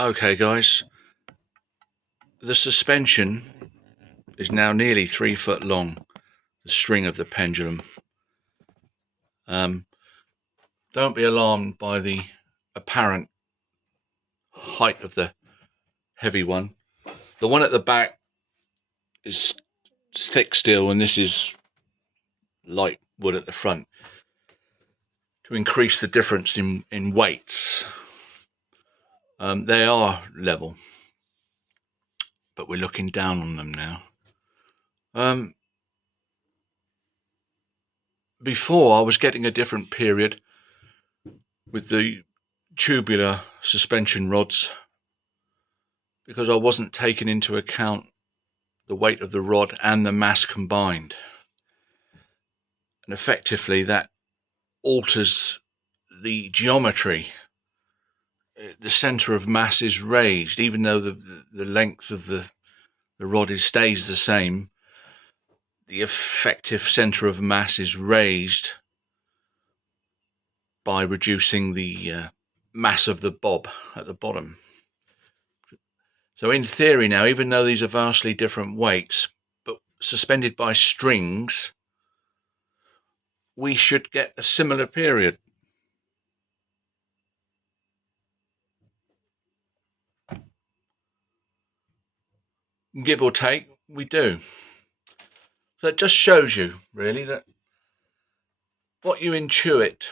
Okay guys, the suspension is now nearly 3 foot long, the string of the pendulum. Don't be alarmed by the apparent height of the heavy one. The one at the back is thick steel and this is light wood at the front to increase the difference in weights. They are level, but we're looking down on them now. Before I was getting a different period with the tubular suspension rods because I wasn't taking into account the weight of the rod and the mass combined. And effectively that alters the geometry. The center of mass is raised, even though the length of the rod stays the same. The effective center of mass is raised by reducing the mass of the bob at the bottom. So in theory now, even though these are vastly different weights, but suspended by strings, we should get a similar period. Give or take, we do. So it just shows you, really, that what you intuit,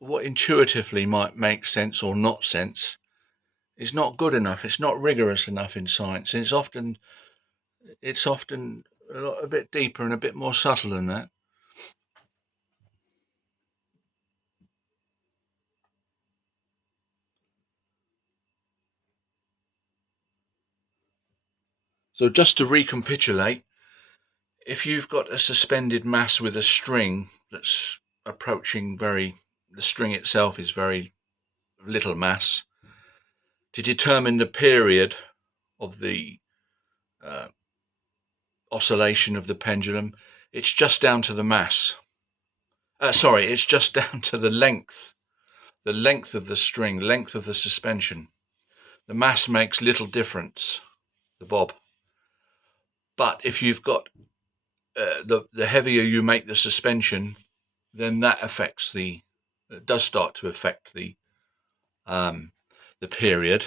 what intuitively might make sense or not sense, is not good enough. It's not rigorous enough in science. And it's often a bit deeper and a bit more subtle than that. So just to recapitulate, if you've got a suspended mass with a string that's approaching the string itself is very little mass, to determine the period of the oscillation of the pendulum, it's just down to the mass. It's just down to the length of the string, length of the suspension. The mass makes little difference, the bob. But if you've got the heavier you make the suspension, then that does start to affect the period,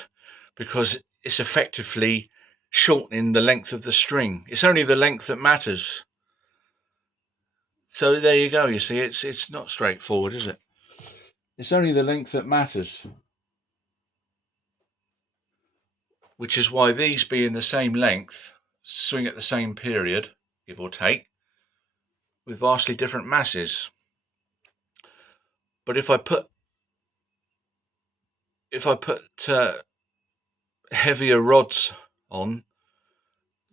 because it's effectively shortening the length of the string. It's only the length that matters. So there you go. You see, it's not straightforward, is it? It's only the length that matters, which is why these being the same length swing at the same period, give or take, with vastly different masses. But if I put heavier rods on,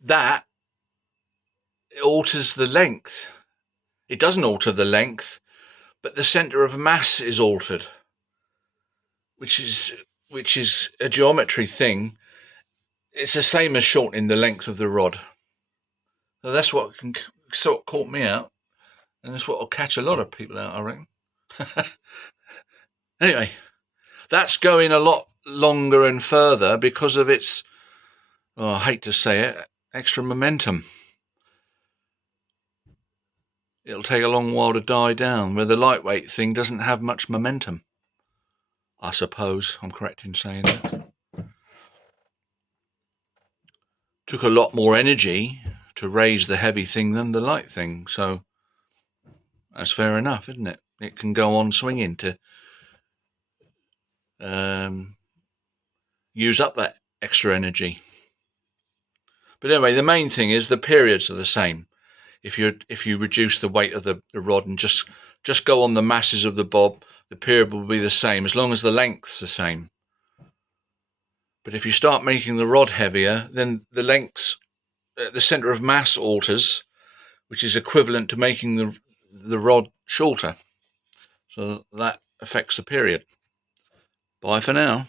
that alters the length. It doesn't alter the length, but the center of mass is altered, which is a geometry thing. It's the same as shortening the length of the rod. So that's what sort of caught me out, and that's what will catch a lot of people out, I reckon. Anyway, that's going a lot longer and further because of its, I hate to say it, extra momentum. It'll take a long while to die down, where the lightweight thing doesn't have much momentum. I suppose I'm correct in saying that. Took a lot more energy to raise the heavy thing than the light thing, so that's fair enough, isn't it? It can go on swinging to use up that extra energy. But anyway, the main thing is the periods are the same. If you reduce the weight of the rod and just go on the masses of the bob, the period will be the same as long as the length's the same. But if you start making the rod heavier, then the lengths, the center of mass alters, which is equivalent to making the rod shorter. So that affects the period. Bye for now.